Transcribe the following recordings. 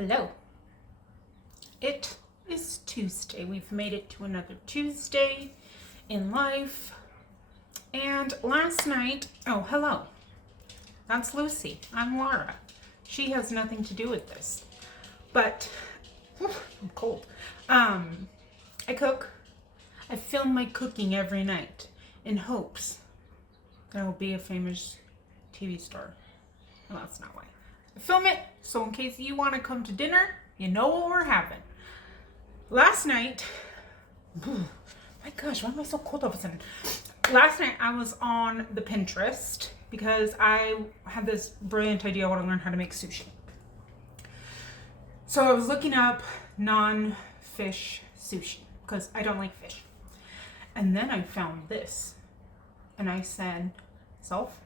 Hello. It is Tuesday. We've made it to another Tuesday in life. And last night, oh, hello. That's Lucy. I'm Laura. She has nothing to do with this. But, I'm cold. I cook. I film my cooking every night in hopes that I'll be a famous TV star. Well, that's not why. I film it so in case you want to come to dinner, you know what we're having. Last night, my gosh, why am I so cold all of a sudden? Last night I was on the Pinterest because I had this brilliant idea. I want to learn how to make sushi. So I was looking up non-fish sushi because I don't like fish. And then I found this. And I said, self,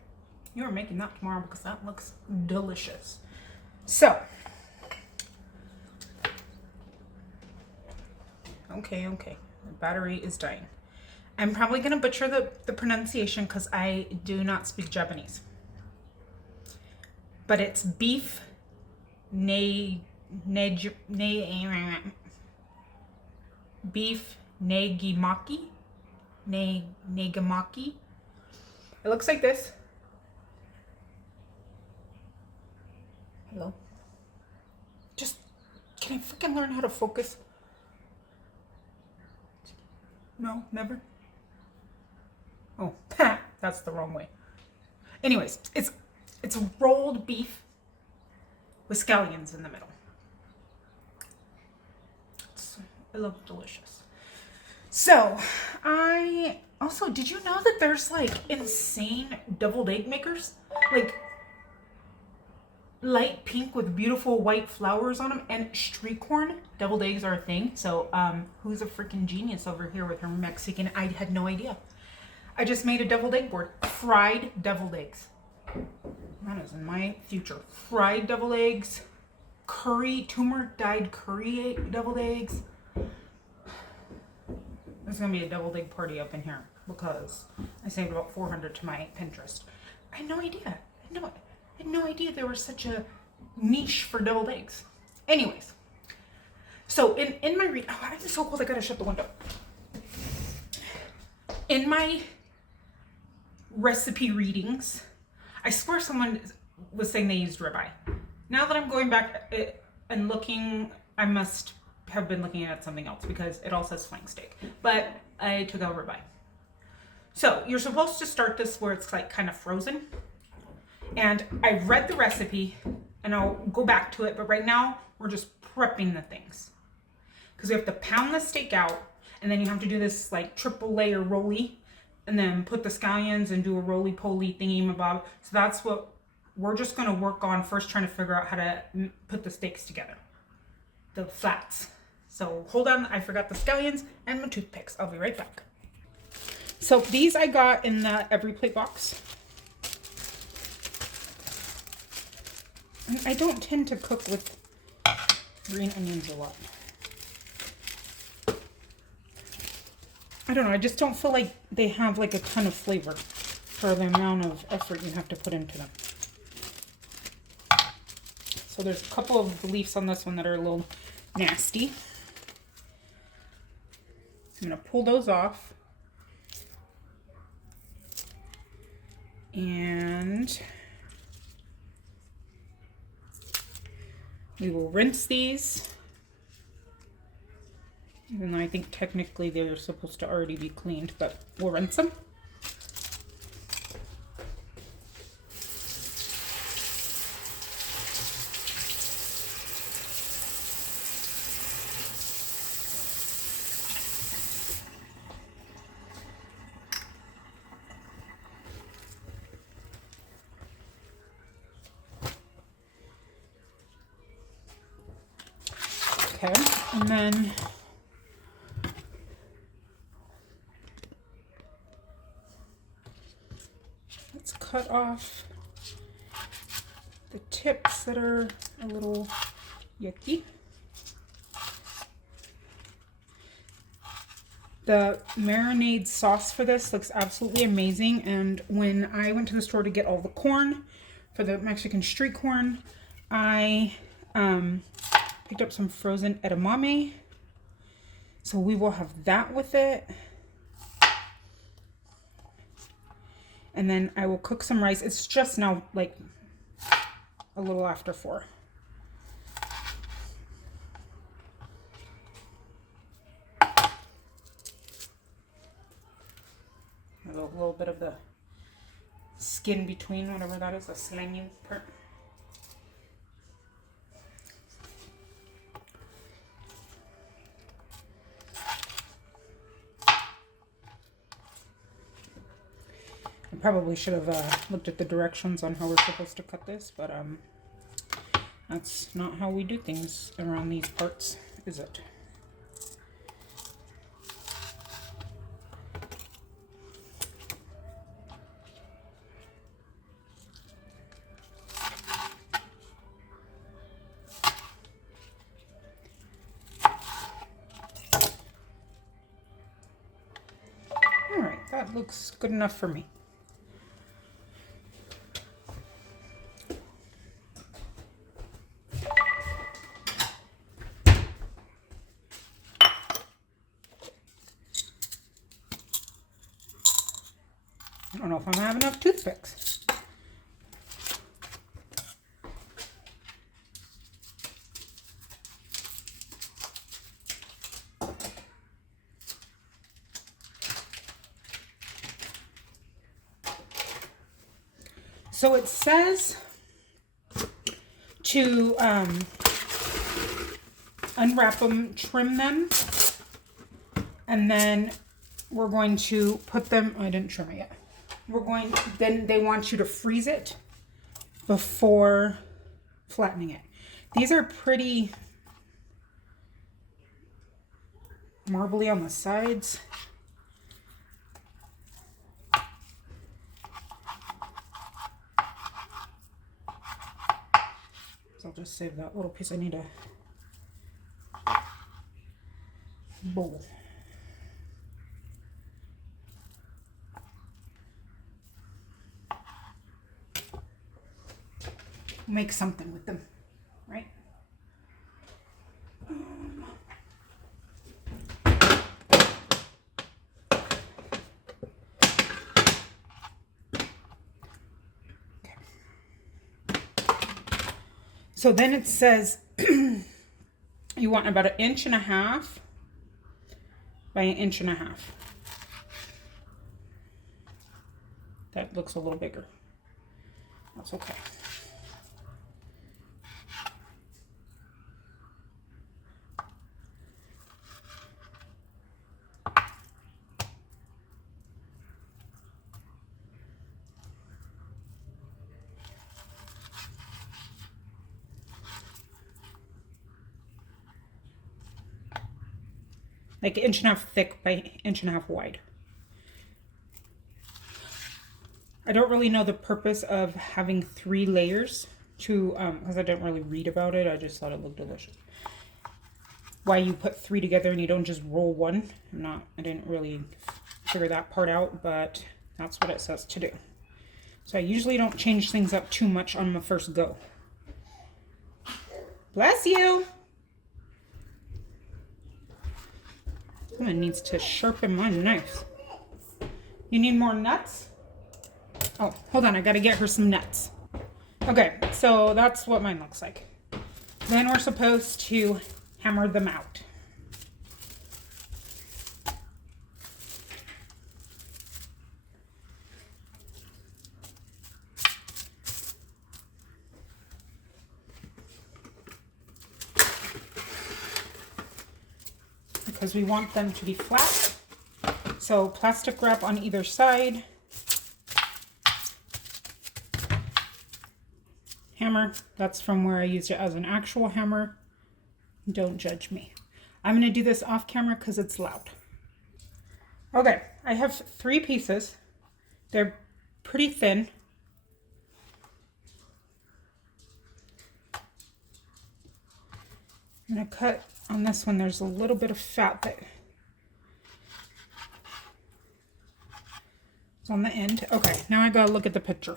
you're making that tomorrow because that looks delicious. So, okay. The battery is dying. I'm probably going to butcher the pronunciation because I do not speak Japanese. But it's beef beef negimaki. Negimaki. It looks like this. Hello. Just, can I freaking learn how to focus? No, never. Oh, that's the wrong way. Anyways, it's rolled beef with scallions in the middle. It looks delicious. So, I also, did you know that there's like insane deviled egg makers? Like light pink with beautiful white flowers on them and street corn. Deviled eggs are a thing. So, who's a freaking genius over here with her Mexican? I had no idea. I just made a deviled egg board. Fried deviled eggs. That is in my future. Fried deviled eggs. Curry, turmeric-dyed curry deviled eggs. There's going to be a deviled egg party up in here because I saved about 400 to my Pinterest. I had no idea. I had no idea there was such a niche for deviled eggs. Anyways, so in my oh, I'm so cold I gotta shut the window. In my recipe readings, I swear someone was saying they used ribeye. Now that I'm going back and looking, I must have been looking at something else because it all says flank steak. But I took out ribeye. So you're supposed to start this where it's like kind of frozen. And I read the recipe and I'll go back to it. But right now we're just prepping the things. Because we have to pound the steak out. And then you have to do this like triple layer roly. And then put the scallions and do a roly-poly thingy-mabob. So that's what we're just going to work on first, trying to figure out how to put the steaks together. The flats. So hold on, I forgot the scallions and my toothpicks. I'll be right back. So these I got in the Every Plate box. And I don't tend to cook with green onions a lot. I don't know, I just don't feel like they have like a ton of flavor for the amount of effort you have to put into them. So there's a couple of leaves on this one that are a little nasty. I'm going to pull those off. And we will rinse these. Even though I think technically they're supposed to already be cleaned, but we'll rinse them. Okay, and then let's cut off the tips that are a little yucky. The marinade sauce for this looks absolutely amazing, and when I went to the store to get all the corn for the Mexican street corn, I picked up some frozen edamame. So we will have that with it. And then I will cook some rice. It's just now like a little after 4. A little bit of the skin between, whatever that is, the slanging part. I probably should have looked at the directions on how we're supposed to cut this, but that's not how we do things around these parts, is it? All right, that looks good enough for me. I don't know if I'm gonna have enough toothpicks. So it says to unwrap them, trim them, and then we're going to put them, I didn't trim it yet. Then they want you to freeze it before flattening it. These are pretty marbly on the sides. So I'll just save that little piece. I need a bowl. Make something with them, right? Okay. So then it says you want about 1.5 inches by 1.5 inches. That looks a little bigger. That's okay. Like 1.5 inches thick by 1.5 inches wide. I don't really know the purpose of having 3 layers to, because I didn't really read about it. I just thought it looked delicious. Why you put 3 together and you don't just roll one. I didn't really figure that part out, but that's what it says to do. So I usually don't change things up too much on my first go. Bless you. Someone needs to sharpen my knife. You need more nuts? Oh, hold on. I got to get her some nuts. Okay, so that's what mine looks like. Then we're supposed to hammer them out. Because we want them to be flat. So plastic wrap on either side. Hammer, that's from where I used it as an actual hammer. Don't judge me. I'm going to do this off camera because it's loud. Okay, I have 3 pieces. They're pretty thin. I'm going to cut on this one. There's a little bit of fat that is on the end. Okay, now I gotta look at the picture.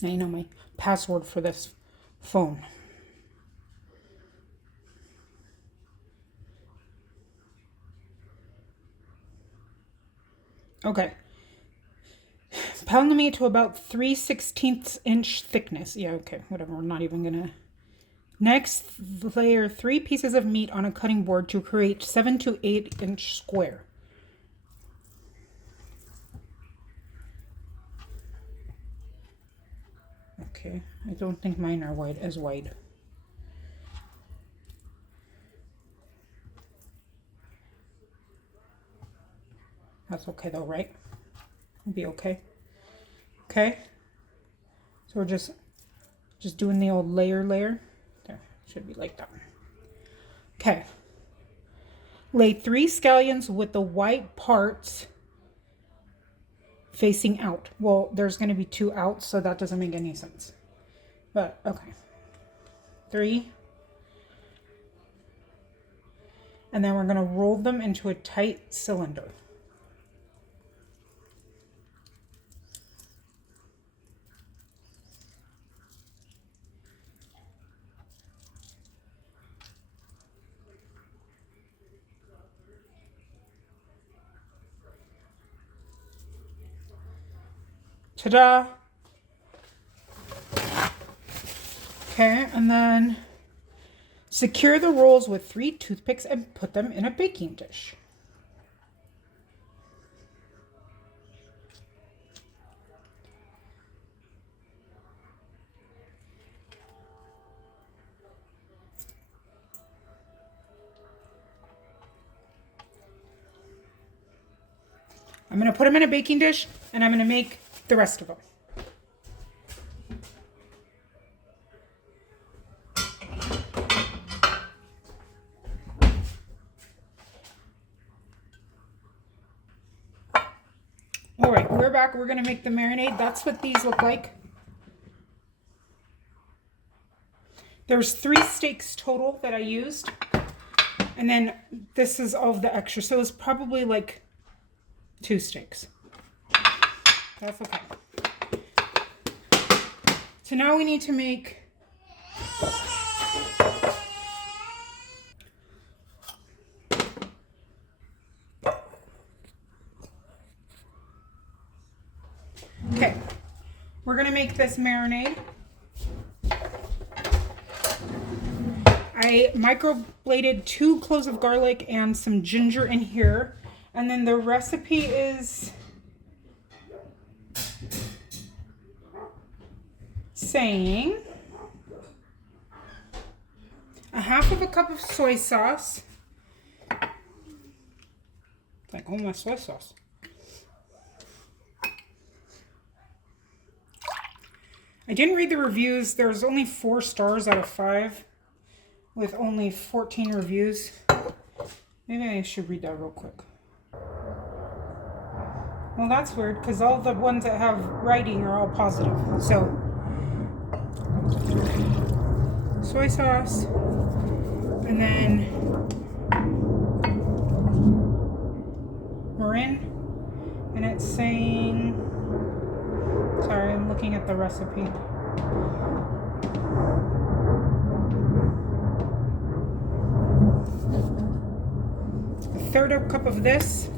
Now you know my password for this phone. Okay. Pound the meat to about 3/16 inch thickness. Yeah, okay, whatever. We're not even gonna. Next, layer 3 pieces of meat on a cutting board to create 7 to 8 inch square. Okay, I don't think mine are as wide. That's okay though, right? It'll be okay. Okay. So we're just doing the old layer. There, should be like that. Okay. Lay 3 scallions with the white parts facing out. Well, there's going to be 2 out, so that doesn't make any sense. But, okay. 3. And then we're going to roll them into a tight cylinder. Ta-da! Okay, and then secure the rolls with 3 toothpicks and put them in a baking dish. I'm going to put them in a baking dish and I'm going to make the rest of them. All right, we're back. We're going to make the marinade. That's what these look like. There's 3 steaks total that I used. And then this is all of the extra. So it's probably like 2 steaks. That's okay. So now we need to make okay. We're gonna make this marinade. I microbladed 2 cloves of garlic and some ginger in here. And then the recipe is saying a half of a cup of soy sauce. It's like, oh, my soy sauce. I didn't read the reviews. There's only 4 stars out of 5 with only 14 reviews. Maybe I should read that real quick. Well, that's weird because all the ones that have writing are all positive. So, soy sauce, and then Marin, and it's saying, sorry, I'm looking at the recipe. A third of a cup of this.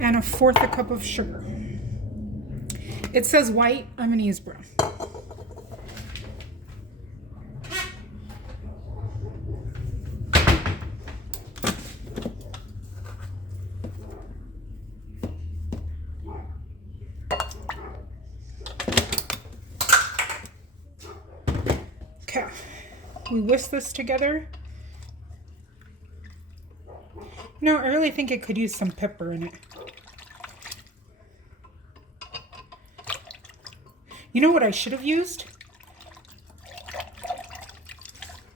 And a fourth a cup of sugar. It says white, I'm gonna use brown. Okay, we whisk this together. No, I really think it could use some pepper in it. You know what I should have used?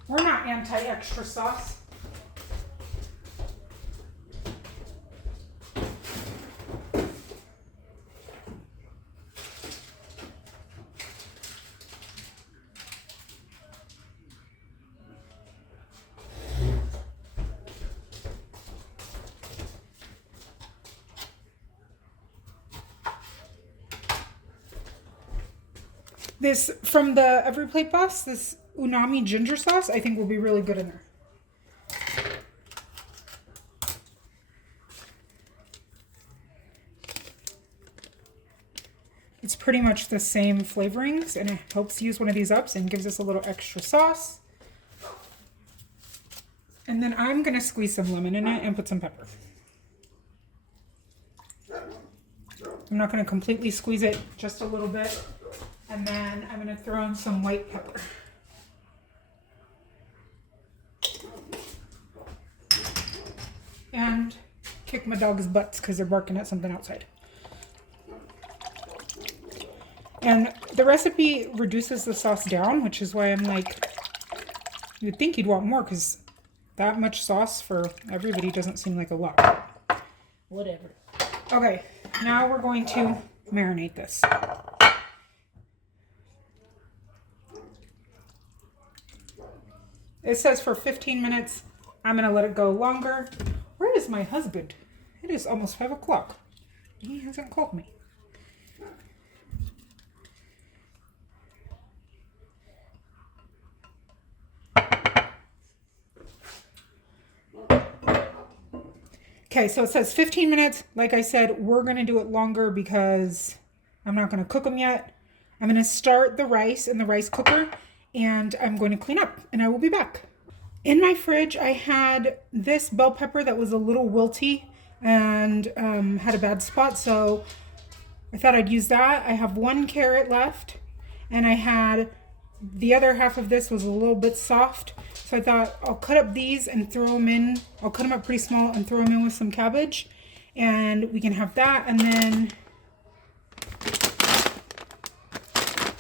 We're not anti-extra sauce. This from the Every Plate Boss, this unami ginger sauce, I think will be really good in there. It's pretty much the same flavorings, and it helps use one of these up and gives us a little extra sauce. And then I'm going to squeeze some lemon in it and put some pepper. I'm not going to completely squeeze it, just a little bit. And then I'm going to throw in some white pepper. And kick my dog's butts because they're barking at something outside. And the recipe reduces the sauce down, which is why I'm like, you'd think you'd want more because that much sauce for everybody doesn't seem like a lot. Whatever. Okay, now we're going to marinate this. It says for 15 minutes. I'm going to let it go longer. Where is my husband? It is almost 5 o'clock. He hasn't called me. Okay, so it says 15 minutes. Like I said, we're going to do it longer because I'm not going to cook them yet. I'm going to start the rice in the rice cooker and I'm going to clean up and I will be back. In my fridge, I had this bell pepper that was a little wilty and had a bad spot, so I thought I'd use that. I have 1 carrot left and I had the other half of this was a little bit soft. So I thought I'll cut up these and throw them in. I'll cut them up pretty small and throw them in with some cabbage. And we can have that. And then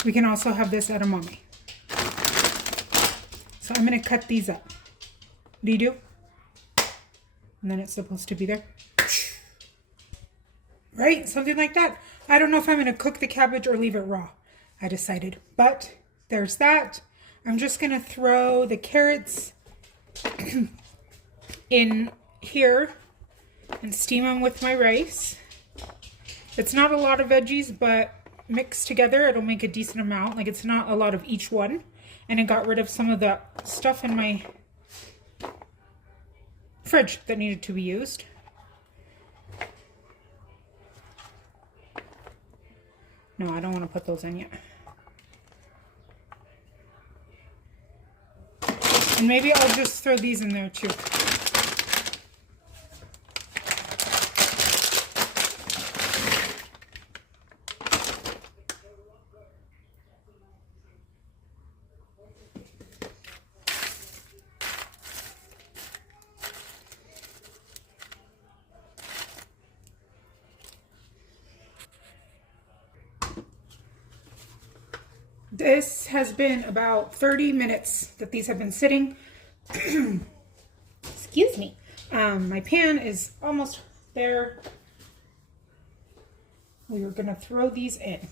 we can also have this edamame. So I'm going to cut these up. What do you do? And then it's supposed to be there. Right? Something like that. I don't know if I'm going to cook the cabbage or leave it raw. I decided. But there's that. I'm just going to throw the carrots in here and steam them with my rice. It's not a lot of veggies, but mixed together, it'll make a decent amount. Like, it's not a lot of each one. And it got rid of some of the stuff in my fridge that needed to be used. No, I don't want to put those in yet. And maybe I'll just throw these in there too. This has been about 30 minutes that these have been sitting. Excuse me. My pan is almost there. We are going to throw these in.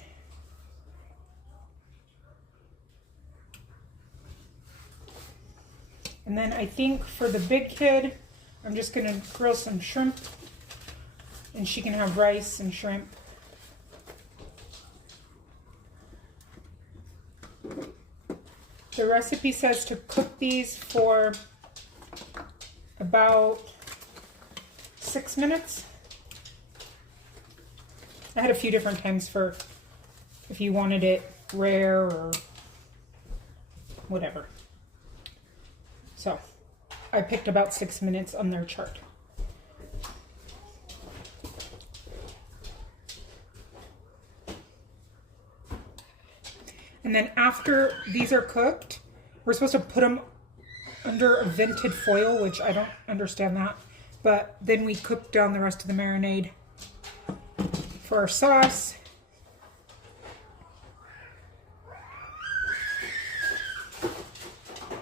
And then I think for the big kid, I'm just going to grill some shrimp. And she can have rice and shrimp. The recipe says to cook these for about 6 minutes. I had a few different times for if you wanted it rare or whatever. So I picked about 6 minutes on their chart. And then after these are cooked, we're supposed to put them under a vented foil, which I don't understand that. But then we cook down the rest of the marinade for our sauce.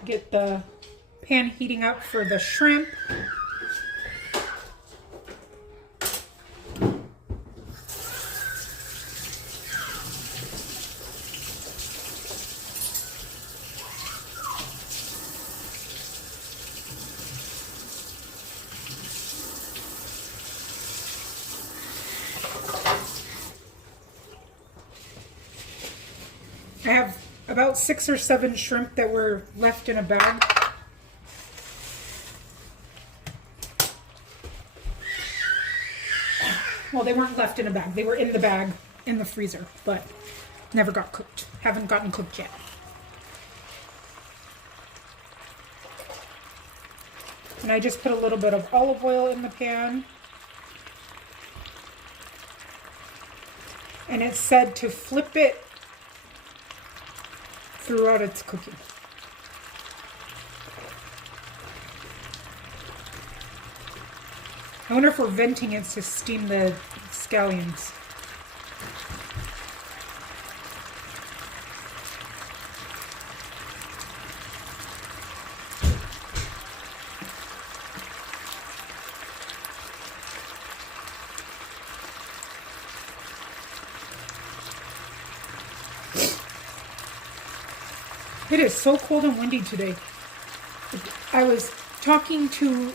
Get the pan heating up for the shrimp. I have about 6 or 7 shrimp that were left in a bag. Well, they weren't left in a bag. They were in the bag in the freezer, but never got cooked. Haven't gotten cooked yet. And I just put a little bit of olive oil in the pan. And it said to flip it throughout its cooking. I wonder if we're venting it to steam the scallions. It is so cold and windy today. I was talking to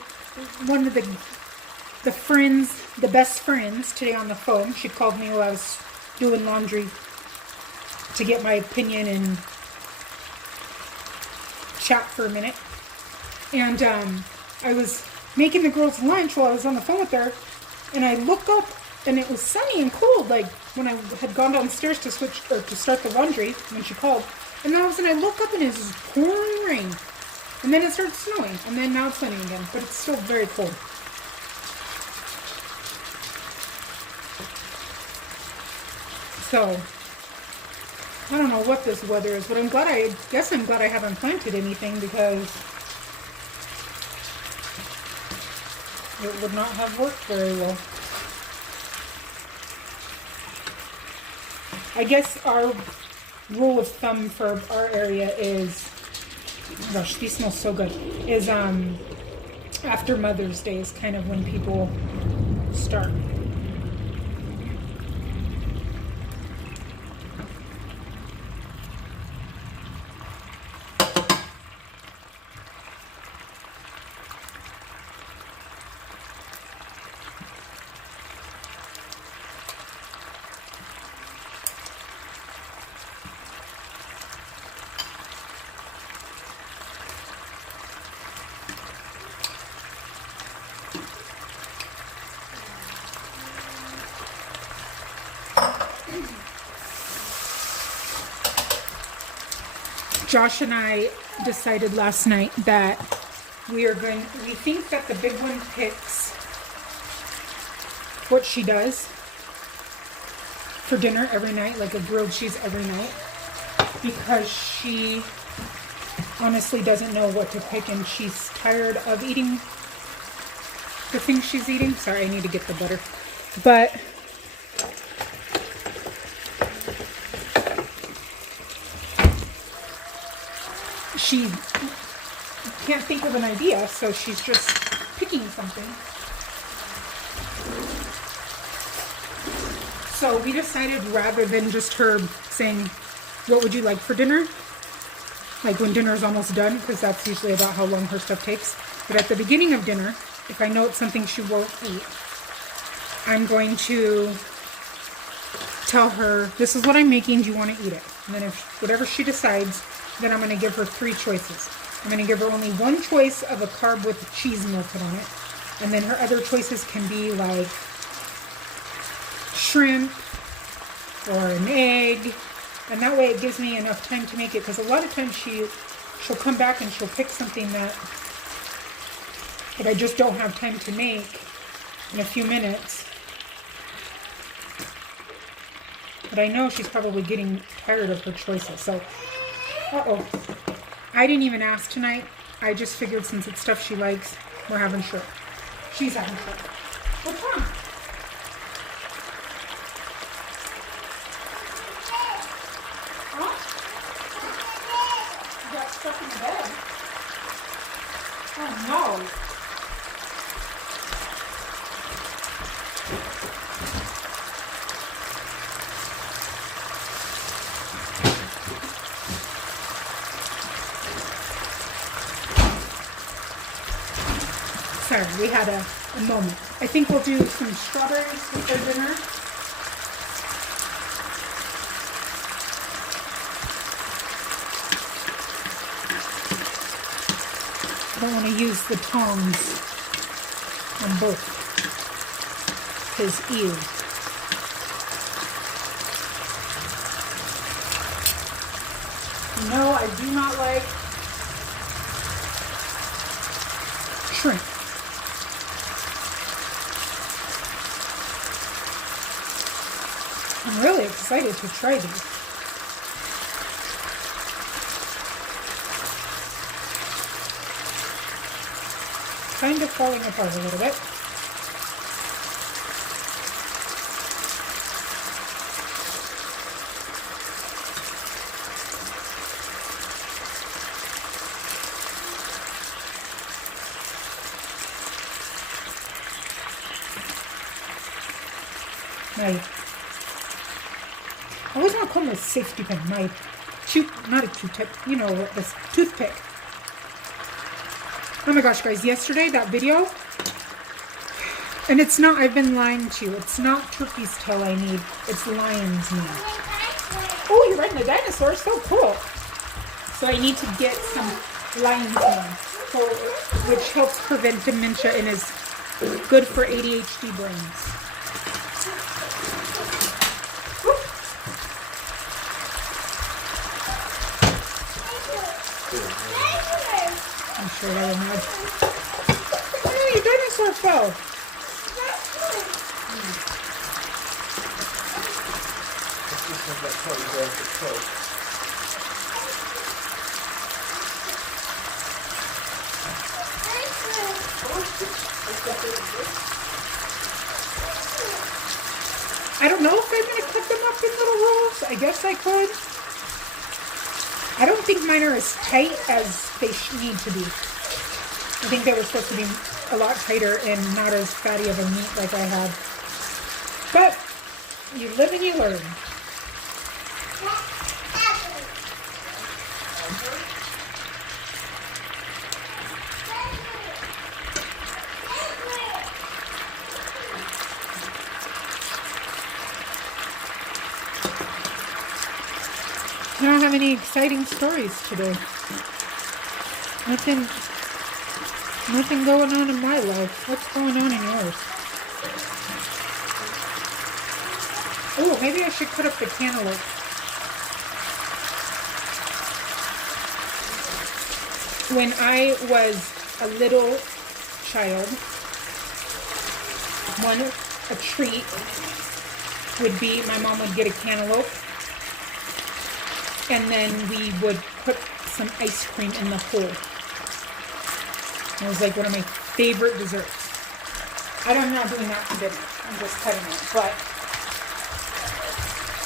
one of the friends, the best friends today on the phone. She called me while I was doing laundry to get my opinion and chat for a minute. And I was making the girls lunch while I was on the phone with her, and I look up and it was sunny and cold, like when I had gone downstairs to start the laundry when she called. And then all of a sudden I look up and it's just pouring rain. And then it started snowing. And then now it's raining again. But it's still very cold. So, I don't know what this weather is. But I'm glad I haven't planted anything, because it would not have worked very well. I guess our rule of thumb for our area is, oh gosh, these smell so good, is after Mother's Day is kind of when people start. Josh and I decided last night that we think that the big one picks what she does for dinner every night, like a grilled cheese every night, because she honestly doesn't know what to pick, and she's tired of eating the things she's eating. Sorry, I need to get the butter. But she can't think of an idea, so she's just picking something. So we decided, rather than just her saying, what would you like for dinner? Like when dinner is almost done, because that's usually about how long her stuff takes. But at the beginning of dinner, if I know it's something she won't eat, I'm going to tell her, this is what I'm making, do you want to eat it? And then if whatever she decides, then I'm going to give her 3 choices. I'm going to give her only 1 choice of a carb with cheese melted on it. And then her other choices can be like shrimp or an egg. And that way it gives me enough time to make it. Because a lot of times she'll come back and she'll pick something that I just don't have time to make in a few minutes. But I know she's probably getting tired of her choices. So, uh-oh. I didn't even ask tonight. I just figured since it's stuff she likes, we're having shrimp. She's having shrimp. What's wrong? Huh? You got stuck in the bed. Oh no. Sorry, we had a moment. I think we'll do some strawberries for dinner. don't want to use the tongs on both. Because ew. No, I do not like shrimp. I'm really excited to try these. Kind of falling apart a little bit. I always want to call them a safety pin. Not a Q-tip, you know, this toothpick. Oh my gosh, guys, yesterday, that video, and it's not, I've been lying to you, it's not turkey's tail I need, it's lion's mane. Oh, you're riding a dinosaur, so cool. So I need to get some lion's mane, which helps prevent dementia and is good for ADHD brains. I'm sure that will not. Oh, your dinosaur fell. I don't know if I'm going to cut them up in little rolls. I guess I could. I don't think mine are as tight as they need to be. I think they were supposed to be a lot tighter and not as fatty of a meat like I had. But you live and you learn. I don't have any exciting stories today. Nothing going on in my life. What's going on in yours? Oh, maybe I should cut up the cantaloupe. When I was a little child, a treat would be my mom would get a cantaloupe, and then we would put some ice cream in the hole. It was like one of my favorite desserts. I'm not doing that for dinner. I'm just cutting it. But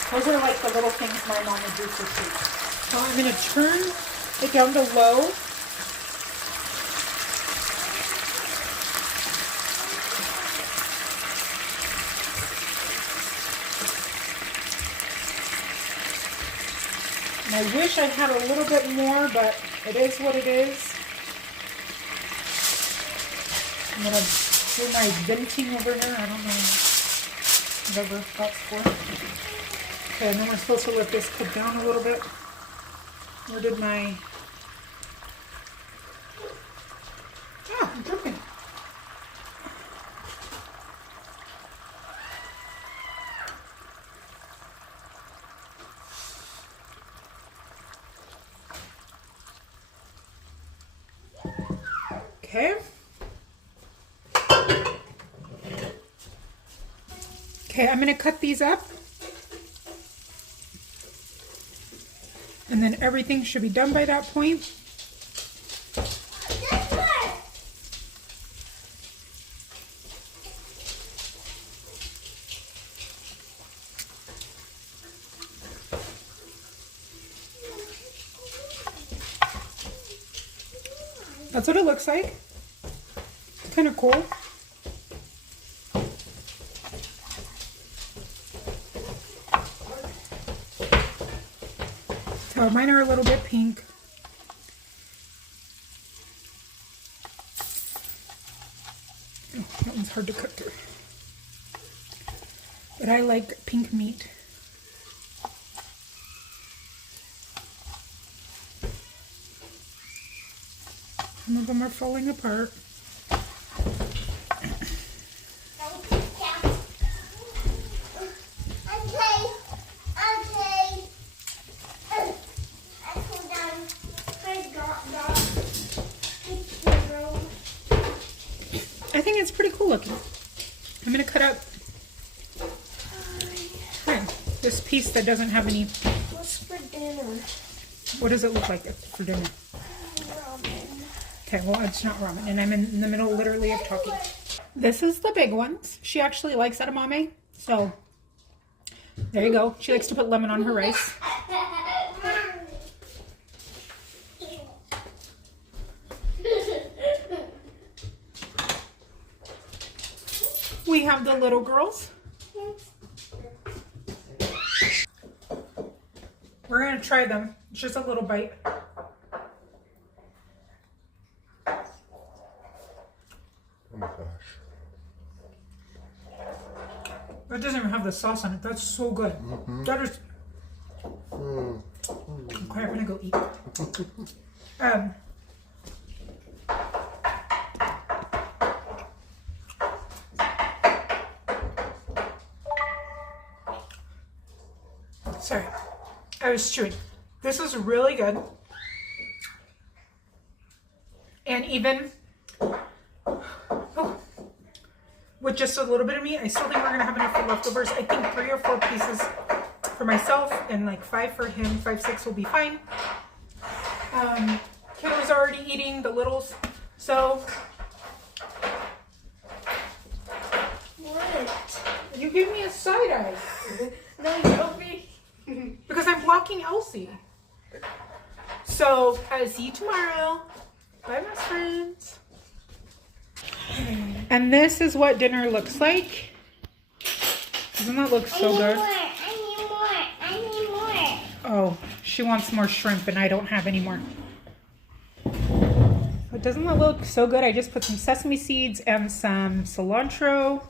those are like the little things my mom would do for treats. So I'm going to turn it down to low. And I wish I had a little bit more, but it is what it is. I'm going to do my venting over here. I don't know whatever that's for. Okay, and then we're supposed to let this cook down a little bit. Where did my... Ah, I'm dripping. Okay. Okay, I'm going to cut these up. And then everything should be done by that point. That's what it looks like. It's kind of cool. So mine are a little bit pink. Oh, that one's hard to cut through. But I like pink meat. Some of them are falling apart. I think it's pretty cool looking. I'm going to cut out this piece that doesn't have any. What's for dinner? What does it look like for dinner? Ramen. Okay, well, it's not ramen, and I'm in the middle literally of talking. This is the big ones. She actually likes edamame, so there you go. She likes to put lemon on her rice. We have the little girls. We're going to try them. It's just a little bite. Oh my gosh. That doesn't even have the sauce on it. That's so good. That is... Okay, I'm going to go eat. Sorry, I was chewing. This is really good. And even with just a little bit of meat, I still think we're gonna have enough for leftovers. I think 3 or 4 pieces for myself and like 5 for him. 5, 6 will be fine. Kiddo's already eating, the littles. So What? you give me a side eye. No, you don't be. Because I'm blocking Elsie. So, I'll see you tomorrow. Bye, my friends. And this is what dinner looks like. Doesn't that look so good? I need more. Oh, she wants more shrimp and I don't have any more. But doesn't that look so good? I just put some sesame seeds and some cilantro